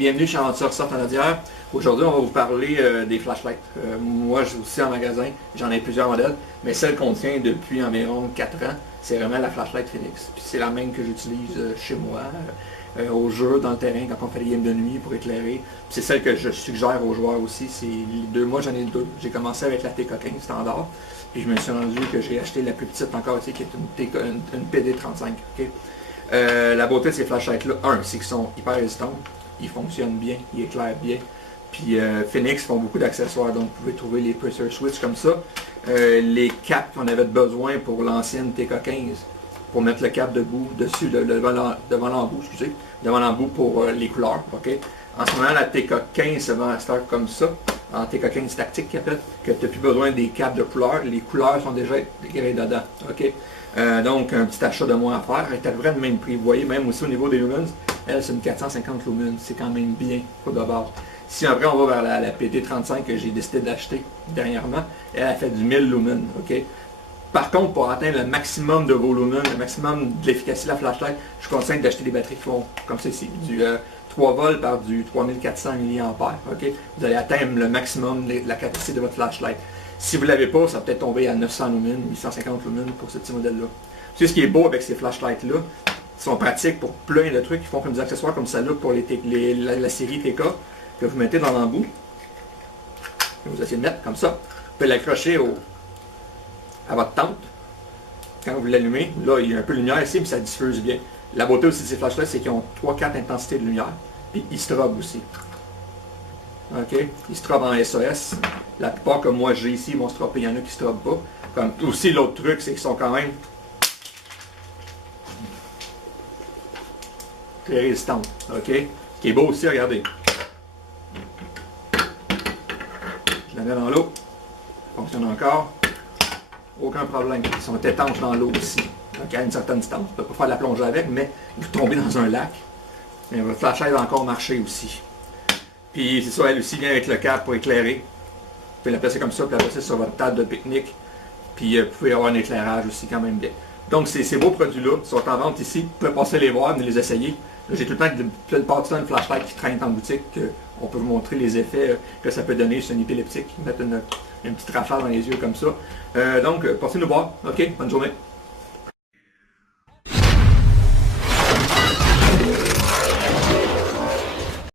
bienvenue chez Aventure Soft en Audière. Aujourd'hui, on va vous parler des flashlights. Moi, j'ai aussi en magasin, j'en ai plusieurs modèles, mais celle qu'on tient depuis environ 4 ans, c'est vraiment la flashlight Phoenix. Puis c'est la même que j'utilise chez moi, au jeu, dans le terrain, quand on fait des games de nuit pour éclairer. C'est celle que je suggère aux joueurs aussi. C'est les deux. Moi, j'en ai deux. J'ai commencé avec la TK15 standard, puis je me suis rendu que j'ai acheté la plus petite encore ici, qui est une PD35. Okay? La beauté de ces flashlights-là, c'est qu'ils sont hyper résistants, ils fonctionnent bien, ils éclairent bien. Puis Phoenix font beaucoup d'accessoires, donc vous pouvez trouver les pressure switch comme ça. Les caps qu'on avait besoin pour l'ancienne TK15, pour mettre le cap debout, dessus, devant l'embout, excusez, devant l'embout pour les couleurs. Okay? En ce moment, la TK15 se vend à cette heure comme ça, en TK15 tactique qui appelle, que tu n'as plus besoin des caps de couleurs, les couleurs sont déjà intégrées dedans. Okay? Donc, un petit achat de moins à faire. Elle est à peu près le même prix. Vous voyez, même aussi au niveau des lumens, elle, c'est une 450 lumens. C'est quand même bien pour de base. Si après, on va vers la PT35 que j'ai décidé d'acheter dernièrement, elle a fait du 1000 lumens. Okay? Par contre, pour atteindre le maximum de vos lumens, le maximum de l'efficacité de la flashlight, je vous conseille d'acheter des batteries qui font comme ceci, du 3 volts par du 3400 mAh. Okay? Vous allez atteindre le maximum de la capacité de votre flashlight. Si vous ne l'avez pas, ça va peut-être tomber à 900 lumens, 850 lumens pour ce petit modèle-là. C'est ce qui est beau avec ces flashlights-là. Ils sont pratiques pour plein de trucs. Ils font comme des accessoires comme ça là pour la série TK que vous mettez dans l'embout. Vous essayez de mettre comme ça. Vous pouvez l'accrocher à votre tente. Quand vous l'allumez, là, il y a un peu de lumière ici, puis ça diffuse bien. La beauté aussi de ces flashlights, c'est qu'ils ont 3-4 intensités de lumière. Puis ils strobent aussi. OK? Ils strobent en SOS. La plupart comme moi j'ai ici, ils vont stropper. Il y en a qui ne strobent pas. Comme aussi l'autre truc, c'est qu'ils sont quand même très résistants. OK? Ce qui est beau aussi, regardez. Je la mets dans l'eau. Ça fonctionne encore. Aucun problème. Ils sont étanches dans l'eau aussi. Donc à une certaine distance. On ne peut pas faire de la plongée avec, mais vous tombez dans un lac. Mais votre flashlight va encore marcher aussi. Puis c'est ça, elle aussi vient avec le cap pour éclairer. Vous pouvez la placer comme ça, puis la placer sur votre table de pique-nique. Puis vous pouvez avoir un éclairage aussi quand même bien. Donc ces beaux produits-là sont en vente ici. Vous pouvez passer les voir, venir les essayer. J'ai tout le temps une partie de flashlight qui traîne en boutique. On peut vous montrer les effets que ça peut donner sur une épileptique. Mettre une petite rafale dans les yeux comme ça. Donc, passez nous voir. OK, bonne journée.